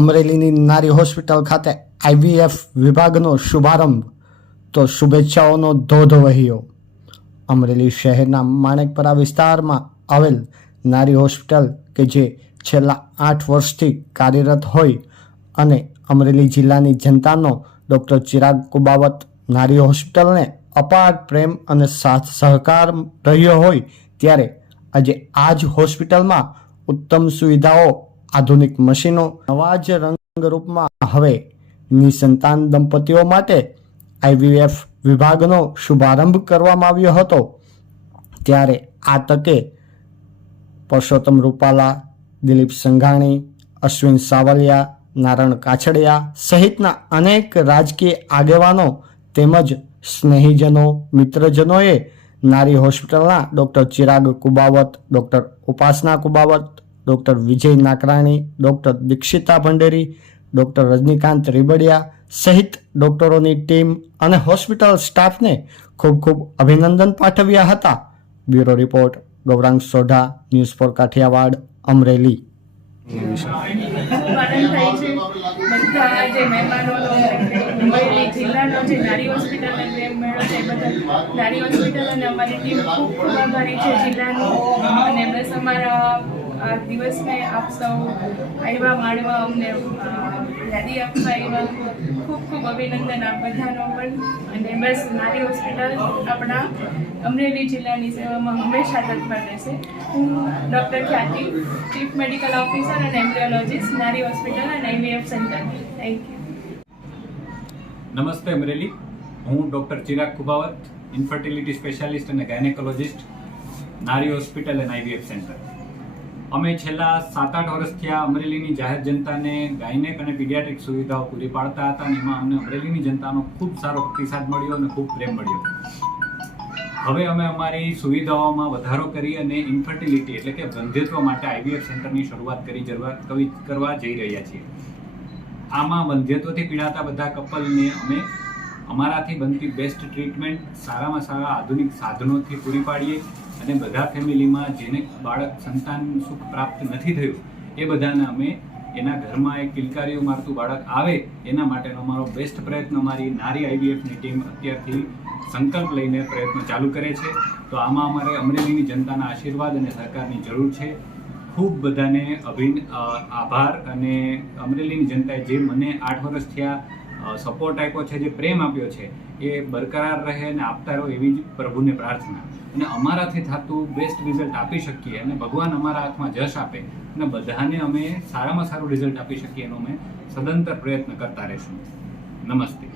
અમરેલીની નારી હોસ્પિટલ ખાતે આઈવીએફ વિભાગનો શુભારંભ, તો શુભેચ્છાઓનો ધોધ વહ્યો. અમરેલી શહેરના માણેકપરા વિસ્તારમાં આવેલ નારી હોસ્પિટલ કે જે છેલ્લા 8 વર્ષથી કાર્યરત હોય અને અમરેલી જિલ્લાની જનતાનો ડૉક્ટર ચિરાગ કુબાવત નારી હોસ્પિટલને અપાર પ્રેમ અને સાથ સહકાર રહ્યો હોય, ત્યારે આજે આ જ હોસ્પિટલમાં ઉત્તમ સુવિધાઓ, આધુનિક મશીનો, નવા જ રંગરૂપમાં હવે નિસંતાન દંપતીઓ માટે આઈવીએફ વિભાગનો શુભારંભ કરવામાં આવ્યો હતો. ત્યારે આ તકે પરસોત્તમ રૂપાલા, દિલીપ સંઘાણી, અશ્વિન સાવલિયા, નારણ કાછડિયા સહિતના અનેક રાજકીય આગેવાનો તેમજ સ્નેહીજનો, મિત્રજનોએ નારી હોસ્પિટલના ડૉક્ટર ચિરાગ કુબાવત, ડૉક્ટર ઉપાસના કુબાવત, ડૉક્ટર વિજય નાકરાણી, ડૉક્ટર દીક્ષિતા ભંડેરી, ડૉક્ટર રજનીકાંત રીબડિયા સહિત ડૉક્ટરોની ટીમ અને હોસ્પિટલ સ્ટાફને ખૂબ ખૂબ અભિનંદન પાઠવ્યા હતા. Bureau report, Gaurang Sodha, news for Kathiawad, Amreli. બધા જે મહેમાનોનો અમરેલી જિલ્લાનો જે નારી હોસ્પિટલને પ્રેમ મેળો છે, બધા નારી હોસ્પિટલ અને અમારી ટીમ ખૂબ ખૂબ આભારી છે જિલ્લાનો. અને બસ અમારા આ દિવસને આપ સૌ આવ્યા માણવા, અમને યાદી આપવા આવ્યા, ખૂબ ખૂબ અભિનંદન આપ બધાનો પણ. અને બસ નારી હોસ્પિટલ આપણા અમરેલી જિલ્લાની સેવામાં હંમેશા તત્પર રહેશે. હું ડૉક્ટર ખ્યાતિ, ચીફ મેડિકલ ઓફિસર અને એમ્બ્રિયોલોજીસ્ટ, નારી હોસ્પિટલ અને આઈવીએફ સેન્ટર. Thank you. નમસ્તે અમરેલી. હું doctor Chirag Kubavat, infertility specialist અને ગાયનેકોલોજિસ્ટ, નારી હોસ્પિટલ અને આઈવીએફ સેન્ટર. અમે છેલ્લા 7-8 વર્ષથી આ અમરેલીની જાહેર જનતાને ગાયનેક અને પીડિયાટ્રિક સુવિધાઓ પૂરી પાડતા હતા અને એમાં અમને અમરેલીની જનતાનો ખૂબ સારો પ્રતિસાદ મળ્યો અને ખૂબ પ્રેમ મળ્યો. હવે અમે અમારી સુવિધાઓમાં વધારો કરી અને ઇન્ફર્ટિલિટી એટલે કે વંધ્યત્વ માટે આઈવીએફ સેન્ટરની શરૂઆત કરવા જઈ રહ્યા છીએ. આમાં વંધ્યત્વથી પીડાતા બધા કપલને અમે અમારાથી બનતી બેસ્ટ ટ્રીટમેન્ટ સારામાં સારા આધુનિક સાધનોથી પૂરી પાડીએ અને બધા ફેમિલીમાં જેને બાળક સંતાન સુખ પ્રાપ્ત નથી થયું એ બધાને અમે એના ઘરમાં એક કિલકારીઓ મારતું બાળક આવે એના માટેનો અમારો બેસ્ટ પ્રયત્ન અમારી નારી આઈવીએફની ટીમ અત્યારથી સંકલ્પ લઈને પ્રયત્નો ચાલુ કરે છે. તો આમાં અમારે અમરેલીની જનતાના આશીર્વાદ અને સહકારની જરૂર છે. ખૂબ બધાને આભાર. અને અમરેલીની જનતાએ જે મને 8 વર્ષ થયા સપોર્ટ આપ્યો છે, જે પ્રેમ આપ્યો છે, એ બરકરાર રહે અને આપતા રહો એવી જ પ્રભુને પ્રાર્થના. અને અમારાથી થતું બેસ્ટ રિઝલ્ટ આપી શકીએ અને ભગવાન અમારા હાથમાં જશ આપે અને બધાને અમે સારામાં સારું રિઝલ્ટ આપી શકીએ એનો અમે સદંતર પ્રયત્ન કરતા રહીશું. નમસ્તે.